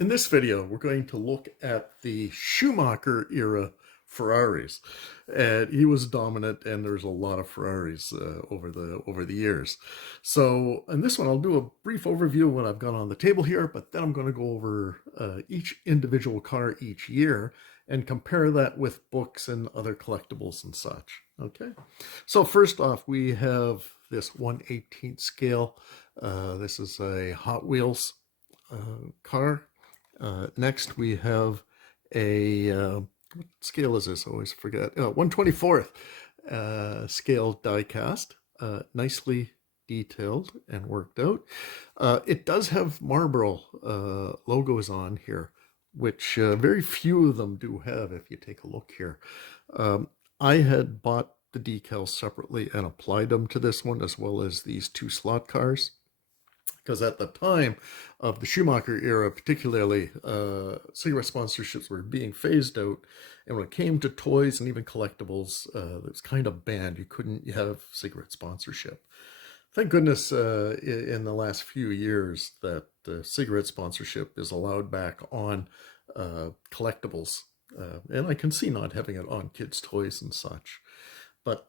In this video, we're going to look at the Schumacher era Ferraris. And he was dominant, and there's a lot of Ferraris over the years. So in this one, I'll do a brief overview of what I've got on the table here, but then I'm going to go over each individual car each year and compare that with books and other collectibles and such. Okay, so first off, we have this 1/18 scale. This is a Hot Wheels car. Next, we have a, what scale is this? I always forget. 1/24th scale die cast, nicely detailed and worked out. It does have Marlboro logos on here, which very few of them do have if you take a look here. I had bought the decals separately and applied them to this one as well as these two slot cars. Because at the time of the Schumacher era, particularly, cigarette sponsorships were being phased out. And when it came to toys and even collectibles, it was kind of banned. You couldn't have cigarette sponsorship. Thank goodness in the last few years that cigarette sponsorship is allowed back on collectibles. And I can see not having it on kids' toys and such. But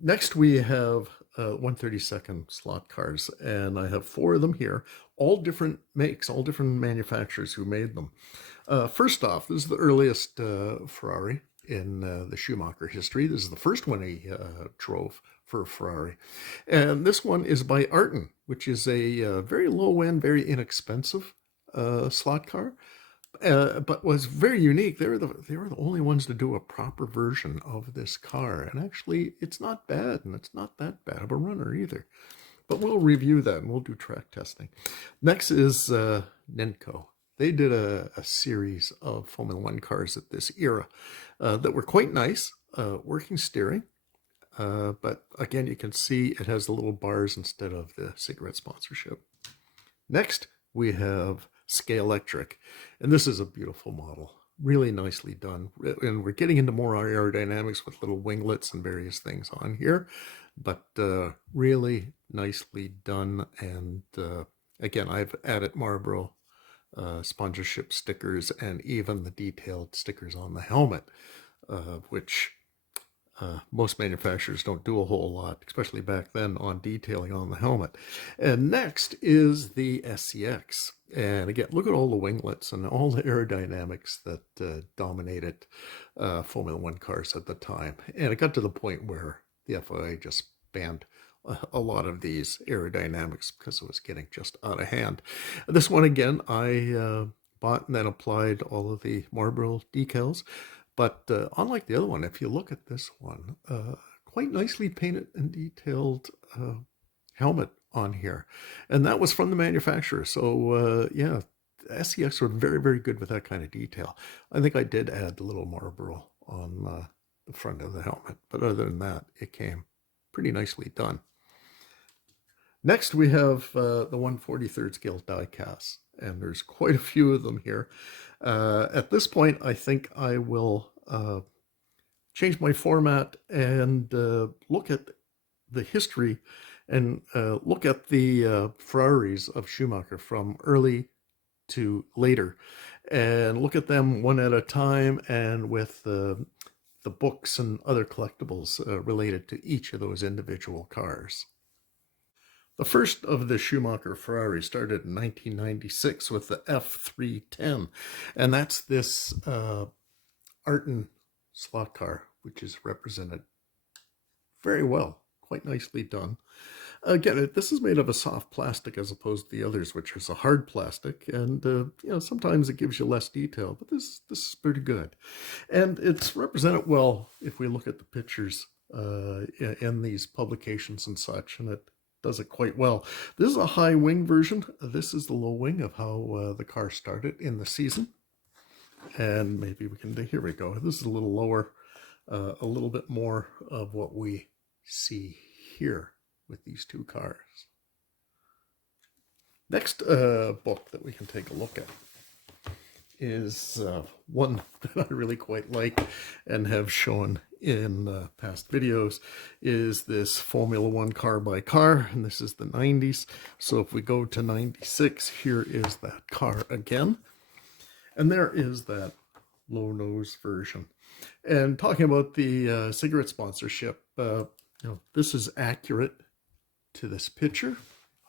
next we have 1/32nd slot cars, and I have 4 of them here, all different makes, all different manufacturers who made them. First off, this is the earliest Ferrari in the Schumacher history. This is the first one he drove for Ferrari. And this one is by Arton, which is a very low-end, very inexpensive slot car. But was very unique. They were the only ones to do a proper version of this car, and actually it's not bad, and it's not that bad of a runner either. But we'll review that, and we'll do track testing. Next is Nenko. They did a series of Formula One cars at this era that were quite nice, working steering. But again, you can see it has the little bars instead of the cigarette sponsorship. Next, we have Scalextric, and this is a beautiful model, really nicely done. And we're getting into more aerodynamics with little winglets and various things on here, but really nicely done. And again, I've added Marlboro sponsorship stickers and even the detailed stickers on the helmet, which most manufacturers don't do a whole lot, especially back then, on detailing on the helmet. And next is the SCX. And again, look at all the winglets and all the aerodynamics that dominated Formula One cars at the time. And it got to the point where the FIA just banned a lot of these aerodynamics because it was getting just out of hand. This one, again, I bought and then applied all of the Marlboro decals. But unlike the other one, if you look at this one, quite nicely painted and detailed helmet on here. And that was from the manufacturer. So yeah, SCX were very, very good with that kind of detail. I think I did add a little Marlboro on the front of the helmet. But other than that, it came pretty nicely done. Next, we have the 1/43rd scale die cast. And there's quite a few of them here. At this point, I think I will change my format and look at the history and look at the Ferraris of Schumacher from early to later, and look at them one at a time and with the books and other collectibles related to each of those individual cars. The first of the Schumacher Ferrari started in 1996 with the F310, and that's this Arton slot car, which is represented very well, quite nicely done. Again, this is made of a soft plastic as opposed to the others, which is a hard plastic, and you know, sometimes it gives you less detail, but this is pretty good. And it's represented well if we look at the pictures in these publications and such, and it does it quite well. This is a high wing version. This is the low wing of how the car started in the season. And maybe we can, here we go. This is a little lower, a little bit more of what we see here with these two cars. Next book that we can take a look at is one that I really quite like and have shown in past videos, is this Formula One car by car, and this is the 90s. So if we go to 96, here is that car again. And there is that low nose version. And talking about the cigarette sponsorship, this is accurate to this picture.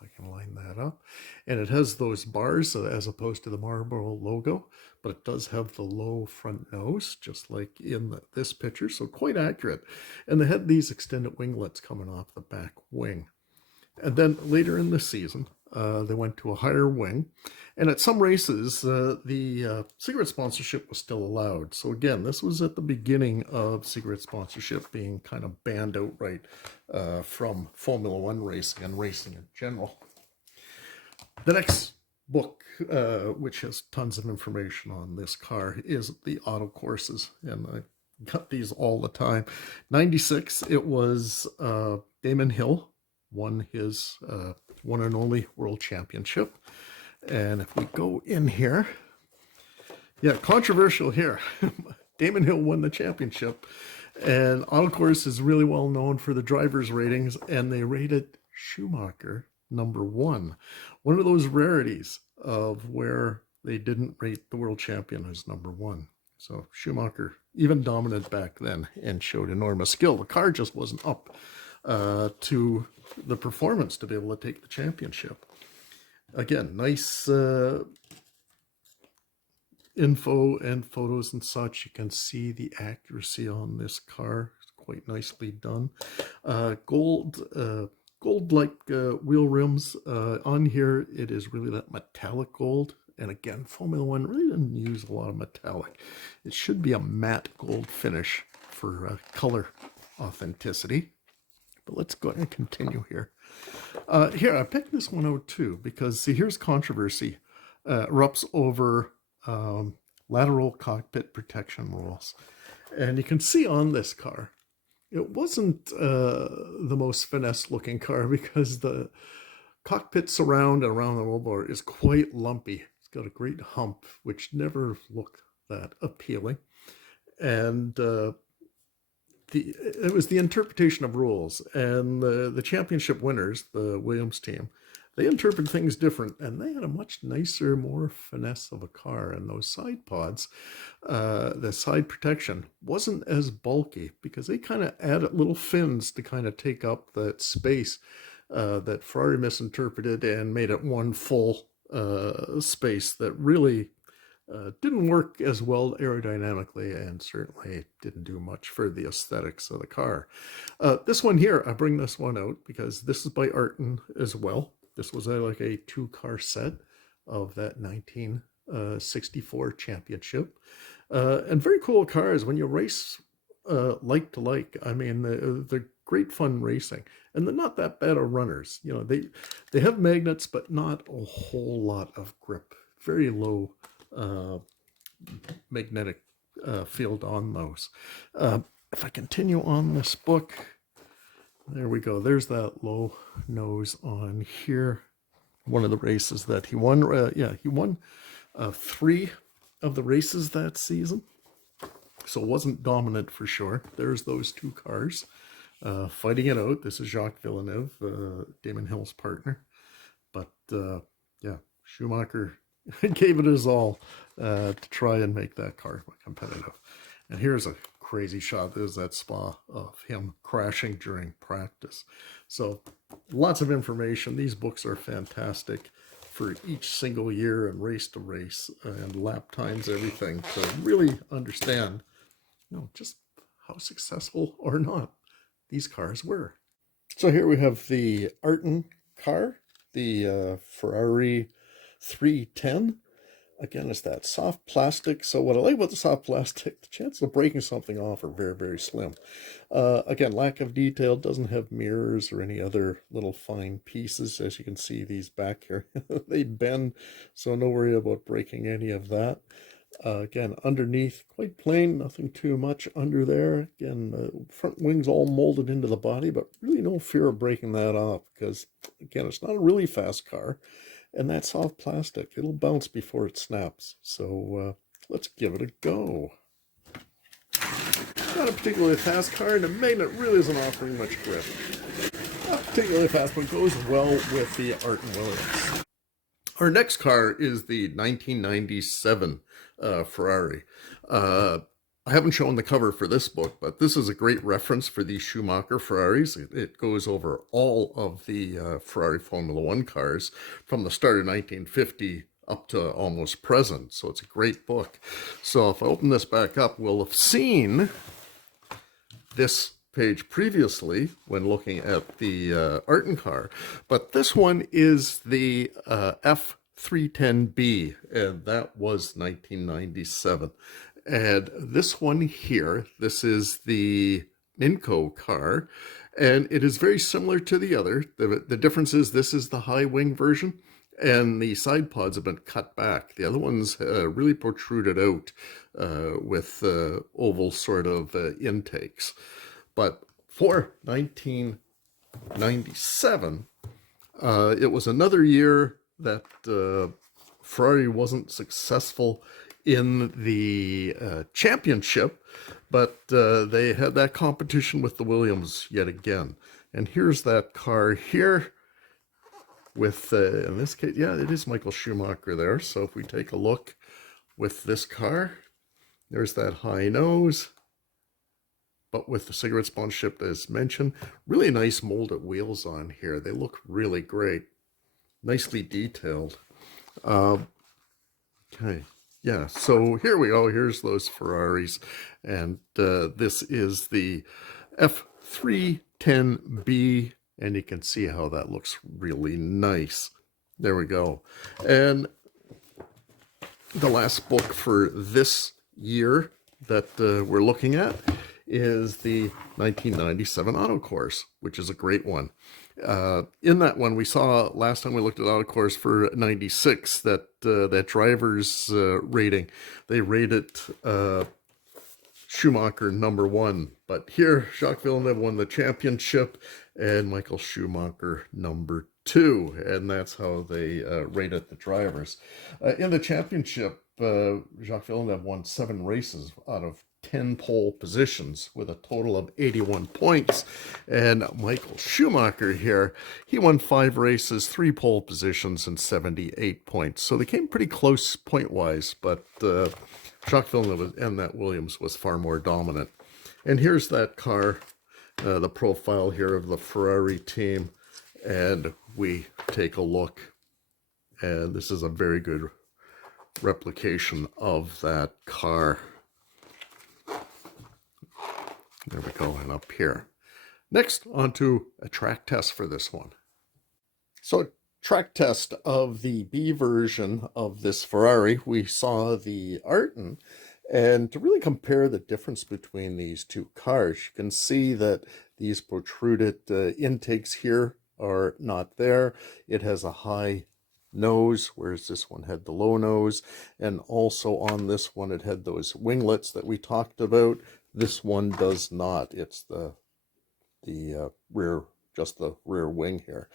I can line that up. And it has those bars as opposed to the Marlboro logo, but it does have the low front nose, just like in this picture, so quite accurate. And they had these extended winglets coming off the back wing. And then later in the season, they went to a higher wing. And at some races, the cigarette sponsorship was still allowed. So again, this was at the beginning of cigarette sponsorship being kind of banned outright from Formula One racing and racing in general. The next book, which has tons of information on this car, is the auto courses. And I got these all the time. 96, it was Damon Hill won his one and only world championship. And if we go in here, yeah, controversial here. Damon Hill won the championship, and Autocourse is really well known for the drivers' ratings, and they rated Schumacher #1. One of those rarities of where they didn't rate the world champion as #1. So Schumacher, even dominant back then, and showed enormous skill. The car just wasn't up to the performance to be able to take the championship. Again, nice info and photos and such. You can see the accuracy on this car. It's quite nicely done. Gold-like wheel rims. On here, it is really that metallic gold. And again, Formula One really didn't use a lot of metallic. It should be a matte gold finish for color authenticity. But let's go ahead and continue here. Here, I picked this one out too, because see, here's controversy erupts over lateral cockpit protection rules. And you can see on this car, it wasn't the most finesse looking car, because the cockpit surround around the rollbar is quite lumpy. It's got a great hump, which never looked that appealing. And it was the interpretation of rules, and the championship winners, the Williams team, they interpret things different, and they had a much nicer, more finesse of a car. And those side pods, the side protection wasn't as bulky, because they kind of added little fins to kind of take up that space that Ferrari misinterpreted and made it one full space that really didn't work as well aerodynamically, and certainly didn't do much for the aesthetics of the car. This one here, I bring this one out because this is by Arton as well. This was like a 2-car set of that 1964 championship. And very cool cars when you race like to like. I mean, they're great fun racing, and they're not that bad of runners. You know, they have magnets, but not a whole lot of grip. Very low magnetic field on those. If I continue on this book, there we go. There's that low nose on here. One of the races that he won. He won 3 of the races that season, so it wasn't dominant for sure. There's those 2 cars fighting it out. This is Jacques Villeneuve, Damon Hill's partner. But yeah, Schumacher gave it his all to try and make that car competitive. And here's a crazy shot. There's that spot of him crashing during practice. So lots of information. These books are fantastic for each single year and race to race and lap times, everything, to really understand, just how successful or not these cars were. So here we have the Arton car, the Ferrari 310. Again, it's that soft plastic. So what I like about the soft plastic, the chances of breaking something off are very, very slim. Again, lack of detail, doesn't have mirrors or any other little fine pieces. As you can see, these back here, they bend, so no worry about breaking any of that. Again, underneath, quite plain, nothing too much under there. Again, front wings all molded into the body, but really no fear of breaking that off, because, again, it's not a really fast car. And that soft plastic, it'll bounce before it snaps. So let's give it a go. Not a particularly fast car, and the magnet really isn't offering much grip. Not particularly fast, but goes well with the Arton Williams. Our next car is the 1997 Ferrari. I haven't shown the cover for this book, but this is a great reference for these Schumacher Ferraris. It goes over all of the Ferrari Formula One cars from the start of 1950 up to almost present. So it's a great book. So if I open this back up, we'll have seen this page previously when looking at the Arton car, but this one is the F310B, and that was 1997. And this one here, this is the Ninco car, and it is very similar to the other. The difference is this is the high wing version, and the side pods have been cut back. The other ones really protruded out with oval sort of intakes. But for 1997, it was another year that Ferrari wasn't successful in the championship, but they had that competition with the Williams yet again. And here's that car here with, in this case, yeah, it is Michael Schumacher there. So if we take a look with this car, there's that high nose, but with the cigarette sponsorship as mentioned. Really nice molded wheels on here. They look really great. Nicely detailed. Okay, yeah, so here we go. Here's those Ferraris. And this is the F310B. And you can see how that looks really nice. There we go. And the last book for this year that we're looking at is the 1997 Autocourse, which is a great one. In that one, we saw last time we looked at Autocourse for 96 that that driver's rating, they rated Schumacher #1, but here Jacques Villeneuve won the championship and Michael Schumacher #2, and that's how they rated the drivers. In the championship, Jacques Villeneuve won 7 races out of 10 pole positions with a total of 81 points. And Michael Schumacher here, he won 5 races, 3 pole positions, and 78 points. So they came pretty close point-wise, but Jacques Villeneuve and that Williams was far more dominant. And here's that car, the profile here of the Ferrari team. And we take a look, and this is a very good replication of that car. There we go, and up here. Next, on to a track test for this one. So, track test of the B version of this Ferrari. We saw the Arton, and to really compare the difference between these two cars, you can see that these protruded intakes here are not there. It has a high nose, whereas this one had the low nose, and also on this one it had those winglets that we talked about. This one does not. It's the rear, just the rear wing here.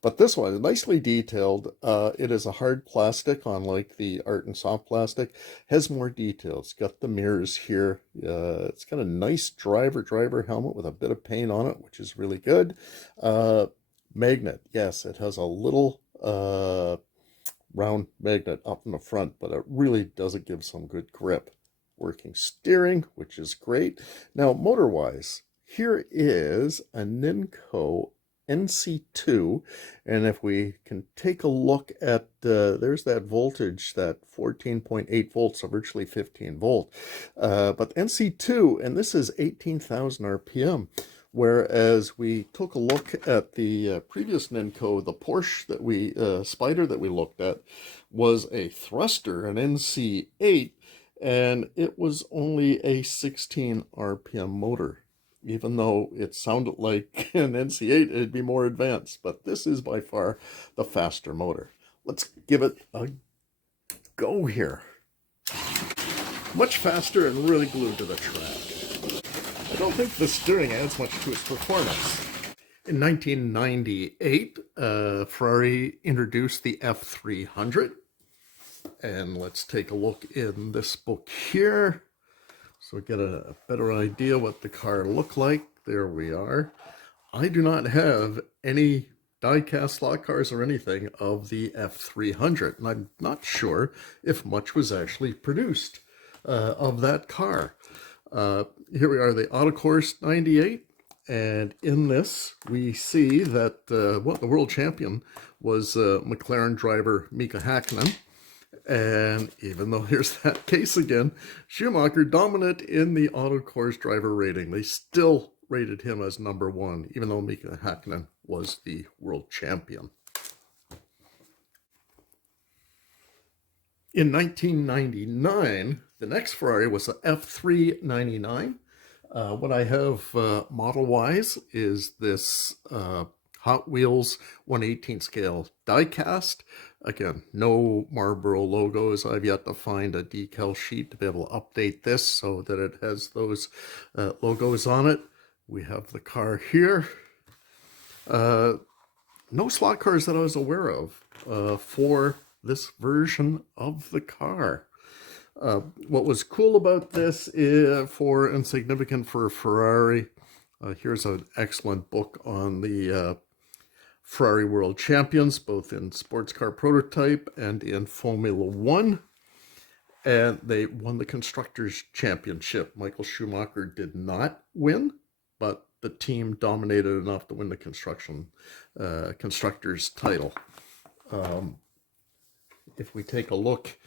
But this one is nicely detailed. It is a hard plastic, unlike the Arton soft plastic. Has more details. Got the mirrors here. It's got a nice driver helmet with a bit of paint on it, which is really good. Magnet, yes, it has a little round magnet up in the front, but it really doesn't give some good grip. Working steering, which is great. Now, motor-wise, here is a Ninco NC2, and if we can take a look at, there's that voltage, that 14.8 volts, so virtually 15 volt. But NC2, and this is 18,000 RPM, whereas we took a look at the previous Ninco, the Porsche that we, Spider that we looked at, was a thruster, an NC8, and it was only a 16 RPM motor. Even though it sounded like an NC8, it'd be more advanced. But this is by far the faster motor. Let's give it a go here. Much faster and really glued to the track. I don't think the steering adds much to its performance. In 1998, Ferrari introduced the F300. And let's take a look in this book here, so we get a better idea what the car looked like. There we are. I do not have any die-cast slot cars or anything of the F300. And I'm not sure if much was actually produced of that car. Here we are, the Autocourse 98. And in this, we see that the world champion was McLaren driver Mika Hakkinen. And even though here's that case again, Schumacher dominant in the Autocourse driver rating. They still rated him as #1, even though Mika Hakkinen was the world champion. In 1999, the next Ferrari was the F399. What I have model-wise is this Hot Wheels 1/18 scale die-cast. Again, no Marlboro logos. I've yet to find a decal sheet to be able to update this so that it has those logos on it. We have the car here. No slot cars that I was aware of for this version of the car. What was cool about this and significant for Ferrari, here's an excellent book on the Ferrari World Champions, both in sports car prototype and in Formula One. And they won the Constructors' Championship. Michael Schumacher did not win, but the team dominated enough to win the Constructors' title. If we take a look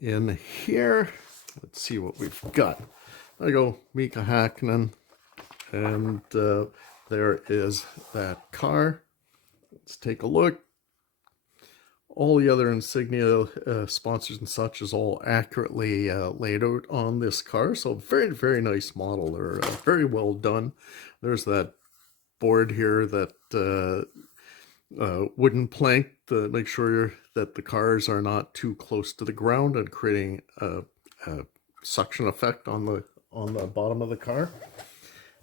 in here, let's see what we've got. There you go, Mika Hakkinen, and there is that car. Let's take a look. All the other insignia, sponsors and such is all accurately laid out on this car. So very, very nice model. They're very well done. There's that board here, that wooden plank to make sure that the cars are not too close to the ground and creating a suction effect on the bottom of the car.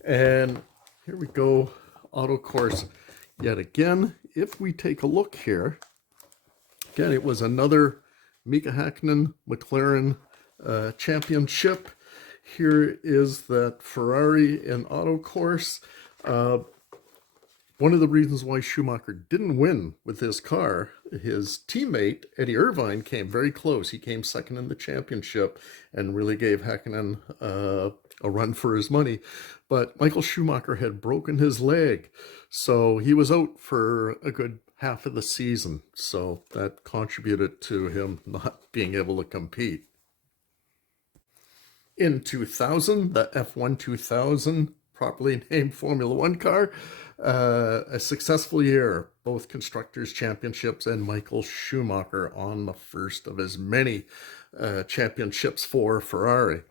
And here we go, Autocourse yet again. If we take a look here, again, it was another Mika Hakkinen McLaren championship. Here is that Ferrari in Autocourse. One of the reasons why Schumacher didn't win with his car, his teammate, Eddie Irvine, came very close. He came second in the championship and really gave Hakkinen a run for his money. But Michael Schumacher had broken his leg, so he was out for a good half of the season. So that contributed to him not being able to compete. In 2000, the F1 2000, properly named Formula One car, a successful year, both Constructors' Championships and Michael Schumacher on the first of his many championships for Ferrari.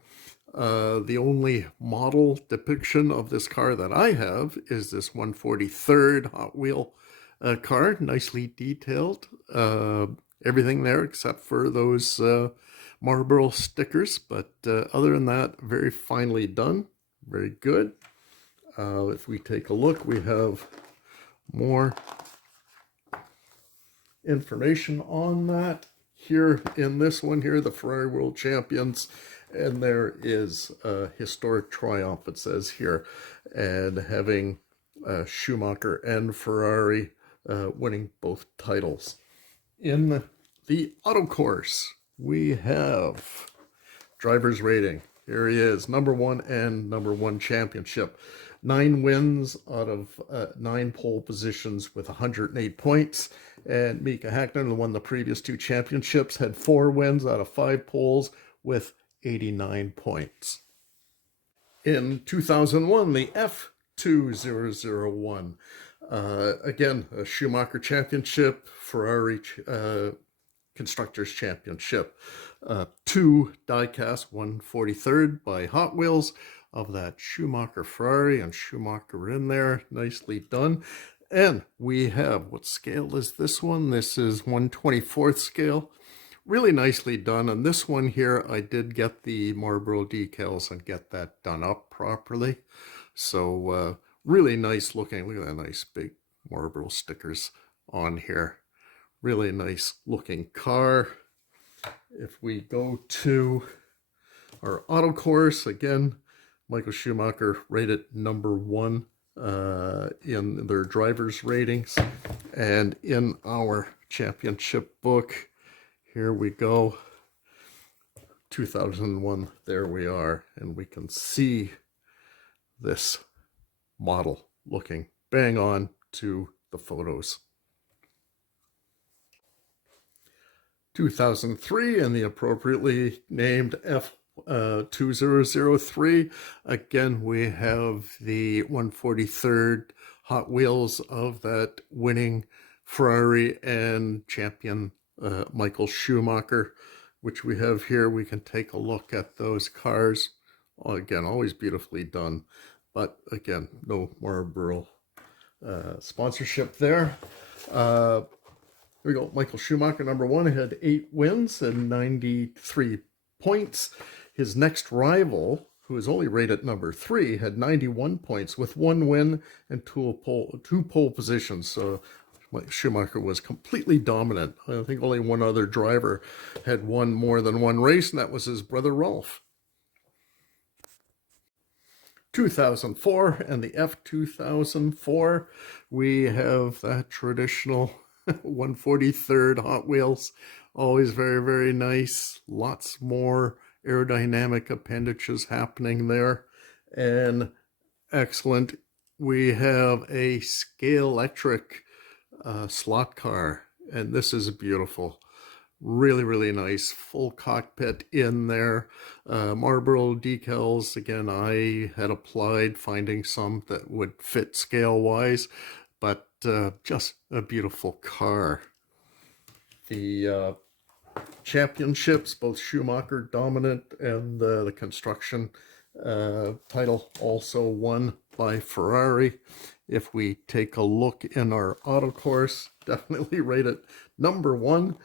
The only model depiction of this car that I have is this 143rd Hot Wheel car, nicely detailed. Everything there except for those Marlboro stickers, but other than that, very finely done, very good. If we take a look, we have more information on that here in this one here, the Ferrari World Champions, and there is a historic triumph, it says here, and having Schumacher and Ferrari winning both titles. In the Autocourse, we have driver's rating. Here he is, #1 and #1 championship. 9 wins out of 9 pole positions with 108 points. And Mika Hakkinen, who won the previous 2 championships, had 4 wins out of 5 poles with 89 points. In 2001, the F2001. Again, a Schumacher championship, Ferrari Constructors' Championship. 2 die-cast, 143rd by Hot Wheels of that Schumacher Ferrari, and Schumacher in there, nicely done. And we have, what scale is this one? This is 1/24th scale. Really nicely done. And this one here, I did get the Marlboro decals and get that done up properly. So really nice looking. Look at that nice big Marlboro stickers on here. Really nice looking car. If we go to our Autocourse, again, Michael Schumacher rated #1 in their driver's ratings. And in our championship book, here we go, 2001, there we are, and we can see this model looking bang on to the photos. 2003 and the appropriately named F2003. Again, we have the 143rd Hot Wheels of that winning Ferrari and champion Michael Schumacher, which we have here. We can take a look at those cars. Again, always beautifully done. But again, no Marlboro sponsorship there. Here we go. Michael Schumacher, number one, had 8 wins and 93 points. His next rival, who is only rated number 3, had 91 points with 1 win and 2 pole positions. So Schumacher was completely dominant. I think only one other driver had won more than one race, and that was his brother Ralph. 2004 and the F2004, we have that traditional 143rd Hot Wheels. Always very, very nice. Lots more aerodynamic appendages happening there. And excellent. We have a Scalextric slot car, and this is beautiful. Really, really nice. Full cockpit in there. Marlboro decals. Again, I had applied finding some that would fit scale-wise, but just a beautiful car. The championships, both Schumacher dominant and the construction title also won by Ferrari. If we take a look in our auto course, definitely rated number 1.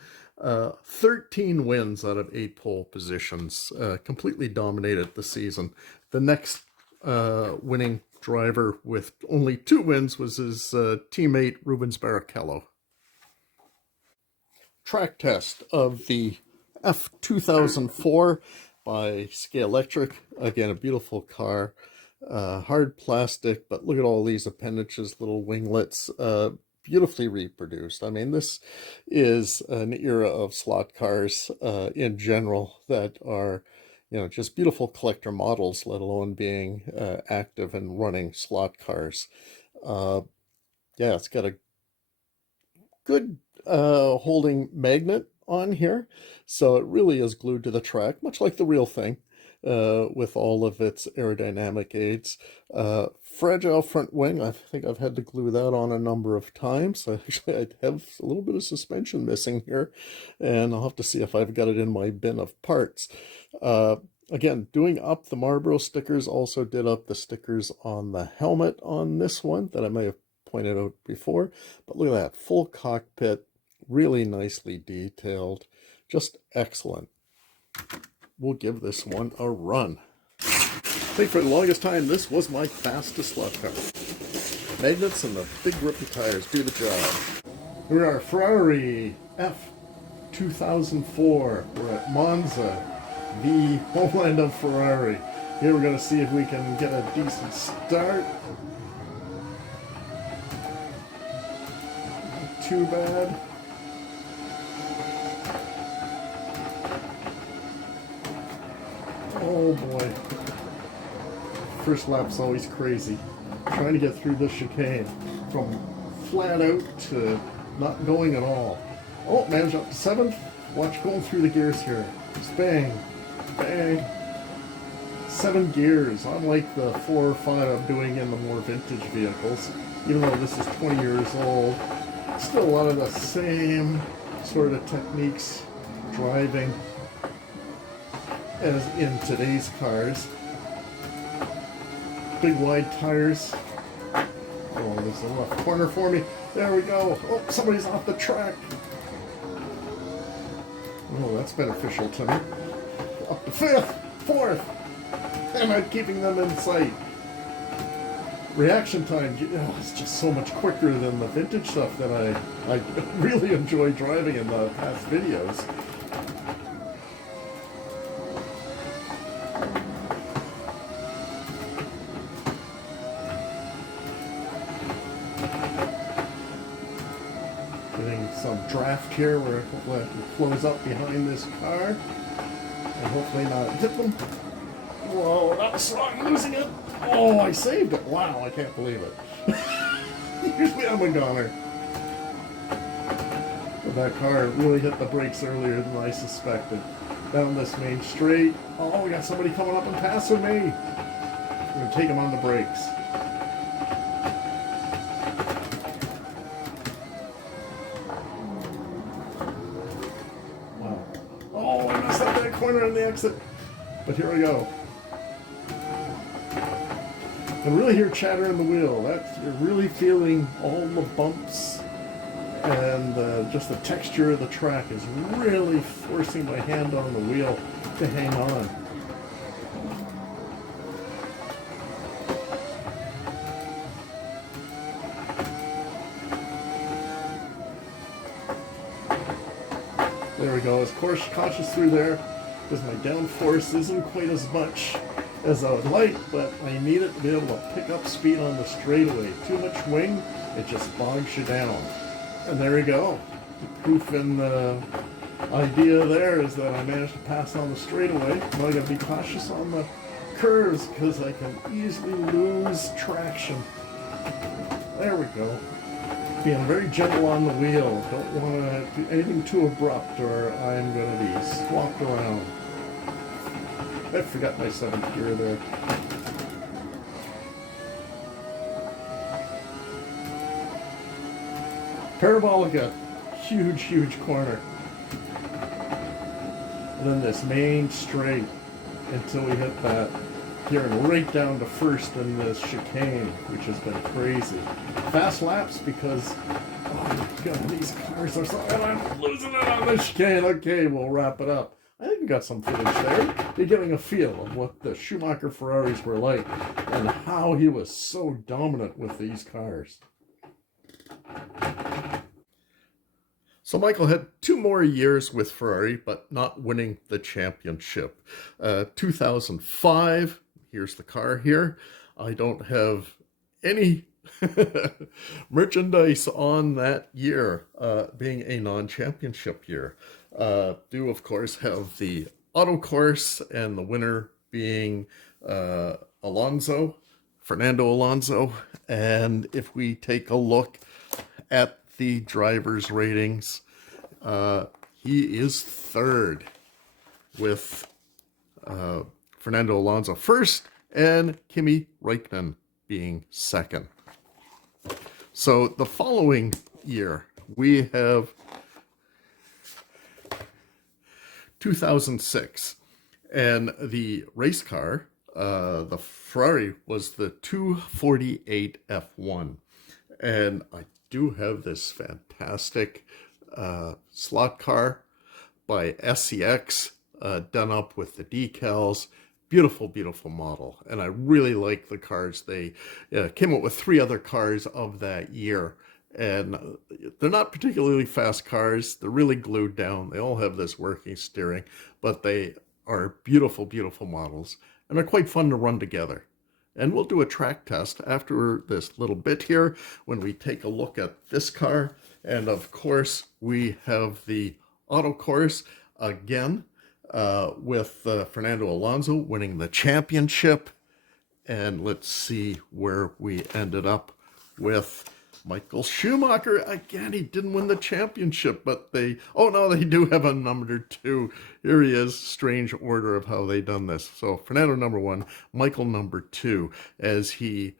13 wins out of 8 pole positions, completely dominated the season. The next winning driver with only 2 wins was his teammate Rubens Barrichello. Track test of the F2004 by Scalextric. Again, a beautiful car. Hard plastic, but look at all these appendages, little winglets, beautifully reproduced. I mean, this is an era of slot cars in general that are, just beautiful collector models, let alone being active and running slot cars. Yeah, it's got a good holding magnet on here, so it really is glued to the track, much like the real thing. With all of its aerodynamic aids. Fragile front wing, I think I've had to glue that on a number of times. Actually, I have a little bit of suspension missing here, and I'll have to see if I've got it in my bin of parts. Again, doing up the Marlboro stickers, also did up the stickers on the helmet on this one that I may have pointed out before. But look at that, full cockpit, really nicely detailed, just excellent. We'll give this one a run. I think for the longest time, this was my fastest slot car. Magnets and the big grippy tires do the job. Here we are, Ferrari F2004. We're at Monza, the homeland of Ferrari. Here we're going to see if we can get a decent start. Not too bad. Oh boy. First lap's always crazy. Trying to get through this chicane from flat out to not going at all. Oh, managed up to 7th. Watch going through the gears here. Just bang, bang. 7 gears, unlike the 4 or 5 I'm doing in the more vintage vehicles. Even though this is 20 years old, still a lot of the same sort of techniques driving as in today's cars. Big wide tires. Oh, there's a left corner for me. There we go. Oh, somebody's off the track. Oh, that's beneficial to me. Up to 5th, 4th. Am I keeping them in sight? Reaction time, it's just so much quicker than the vintage stuff that I really enjoy driving in the past videos. draft here where hopefully I can close up behind this car and hopefully not hit them. Whoa, that was slow. I'm losing it. Oh, I saved it. Wow, I can't believe it. Usually I'm a goner. But that car really hit the brakes earlier than I suspected. Down this main straight. Oh, we got somebody coming up and passing me. I'm going to take him on the brakes. Wow. Oh, I messed up that corner on the exit. But here we go. You can really hear chatter in the wheel. You're really feeling all the bumps and just the texture of the track is really forcing my hand on the wheel to hang on. There we go. I was cautious through there because my downforce isn't quite as much as I would like, but I need it to be able to pick up speed on the straightaway. Too much wing, it just bogs you down. And there we go. The proof in the idea there is that I managed to pass on the straightaway. Now I gotta be cautious on the curves because I can easily lose traction. There we go. Being very gentle on the wheel. Don't want to do anything too abrupt or I'm going to be swapped around. I forgot my 7th gear there. Parabolica, huge corner. And then this main straight until we hit that gearing right down to first in this chicane, which has been crazy. Fast laps because, oh my god, these cars are so, and I'm losing it on the chicane. Okay, we'll wrap it up. I think we got some footage there. You're getting a feel of what the Schumacher Ferraris were like and how he was so dominant with these cars. So Michael had 2 more years with Ferrari, but not winning the championship. 2005, here's the car here. I don't have any merchandise on that year, being a non-championship year. Do, of course, have the auto course and the winner being Fernando Alonso. And if we take a look at the driver's ratings, he is 3rd with Fernando Alonso 1st and Kimi Räikkönen being 2nd. So the following year we have 2006, and the race car, the Ferrari, was the 248 F1, and I do have this fantastic slot car by SCX, done up with the decals. Beautiful model, and I really like the cars. They came up with 3 other cars of that year, and they're not particularly fast cars. They're really glued down. They all have this working steering, but they are beautiful models, and they're quite fun to run together. And we'll do a track test after this little bit here when we take a look at this car. And of course, we have the auto course again, with Fernando Alonso winning the championship. And let's see where we ended up with Michael Schumacher. Again, he didn't win the championship, but they do have a number 2. Here he is, strange order of how they done this. So Fernando number 1, Michael number 2, as he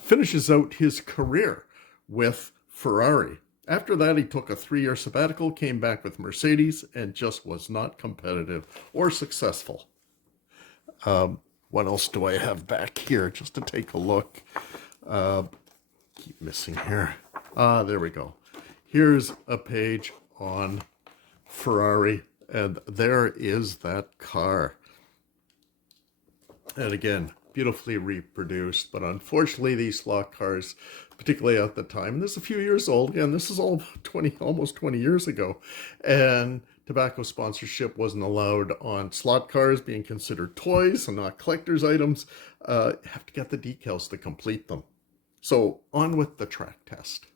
finishes out his career with Ferrari. After that, he took a 3-year sabbatical, came back with Mercedes, and just was not competitive or successful. What else do I have back here just to take a look? Keep missing here. There we go. Here's a page on Ferrari, and there is that car. And again, beautifully reproduced, but unfortunately these slot cars, particularly at the time, and this is a few years old, again, this is all almost 20 years ago, and tobacco sponsorship wasn't allowed on slot cars, being considered toys and not collector's items. You have to get the decals to complete them. So on with the track test.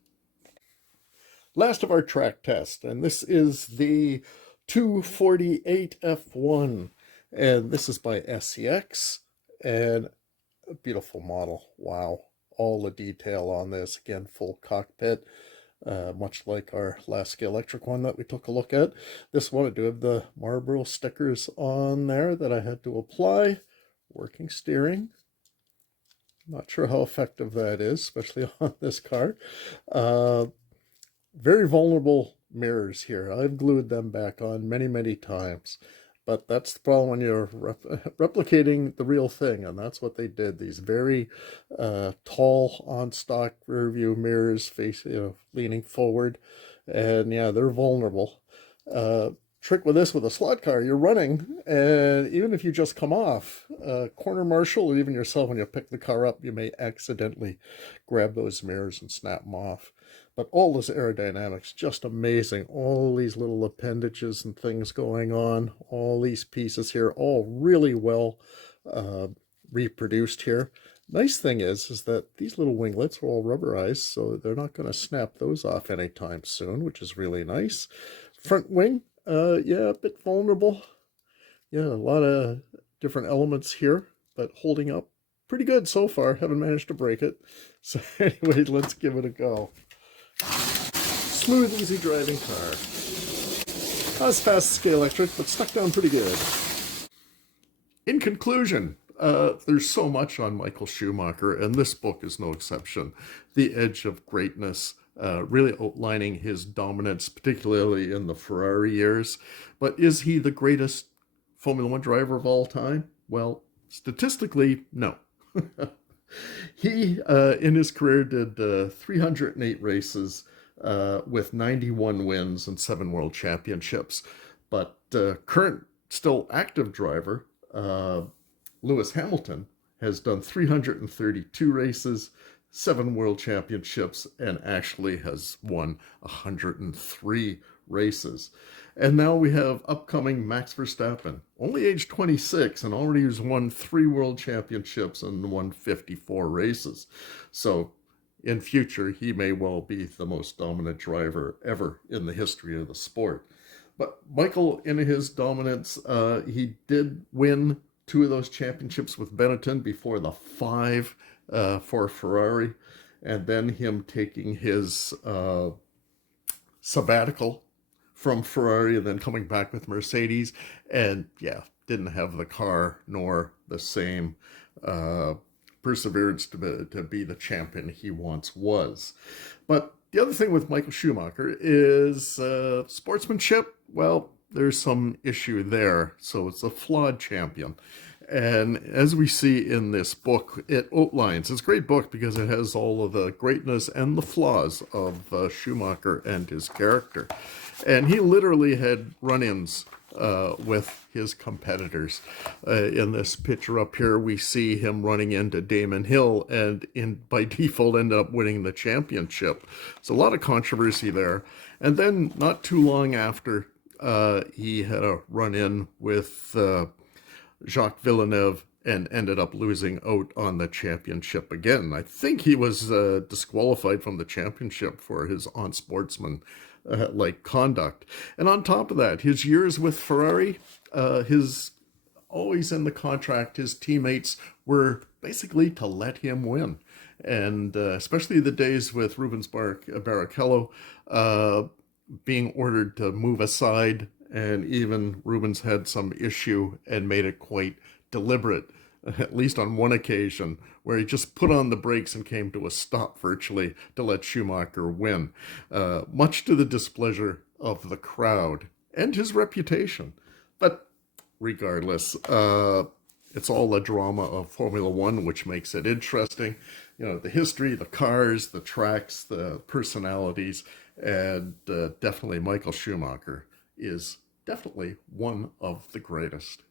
Last of our track test, and this is the 248 F1, and this is by SCX, and a beautiful model. Wow, all the detail on this. Again, full cockpit, much like our Lasky Electric one that we took a look at. This one, I do have the Marlboro stickers on there that I had to apply. Working steering. Not sure how effective that is, especially on this car. Very vulnerable mirrors here. I've glued them back on many, many times. But that's the problem when you're replicating the real thing, and that's what they did. These very tall on-stock rear view mirrors, leaning forward, and yeah, they're vulnerable. Trick with this, with a slot car, you're running, and even if you just come off, corner marshal, or even yourself, when you pick the car up, you may accidentally grab those mirrors and snap them off. But all this aerodynamics, just amazing. All these little appendages and things going on, all these pieces here, all really well reproduced here. Nice thing is that these little winglets are all rubberized, so they're not going to snap those off anytime soon, which is really nice. Front wing, yeah, a bit vulnerable. Yeah, a lot of different elements here, but holding up pretty good so far. Haven't managed to break it. So anyway, let's give it a go. Smooth, easy driving car. Not as fast as the Electric, but stuck down pretty good. In conclusion, there's so much on Michael Schumacher, and this book is no exception. The Edge of Greatness, really outlining his dominance, particularly in the Ferrari years. But is he the greatest Formula One driver of all time? Well, statistically, no. He, in his career, did 308 races with 91 wins and 7 world championships. But current, still active driver, Lewis Hamilton, has done 332 races, 7 world championships, and actually has won 103 races. And now we have upcoming Max Verstappen, only age 26, and already has won 3 world championships and won 54 races. So in future, he may well be the most dominant driver ever in the history of the sport. But Michael, in his dominance, he did win 2 of those championships with Benetton before the 5 for Ferrari, and then him taking his sabbatical from Ferrari and then coming back with Mercedes, and yeah, didn't have the car nor the same perseverance to be the champion he once was. But the other thing with Michael Schumacher is sportsmanship. Well, there's some issue there, so it's a flawed champion. And as we see in this book, it outlines, it's a great book because it has all of the greatness and the flaws of Schumacher and his character. And he literally had run-ins with his competitors. In this picture up here, we see him running into Damon Hill and by default ended up winning the championship. So a lot of controversy there. And then not too long after, he had a run-in with Jacques Villeneuve and ended up losing out on the championship again. I think he was disqualified from the championship for his unsportsman-like conduct. And on top of that, his years with Ferrari, always in the contract, his teammates were basically to let him win. And especially the days with Rubens Barrichello being ordered to move aside, and even Rubens had some issue and made it quite deliberate, at least on one occasion, where he just put on the brakes and came to a stop virtually to let Schumacher win, much to the displeasure of the crowd and his reputation. But regardless, it's all the drama of Formula One, which makes it interesting. You know, the history, the cars, the tracks, the personalities, and definitely Michael Schumacher is definitely one of the greatest.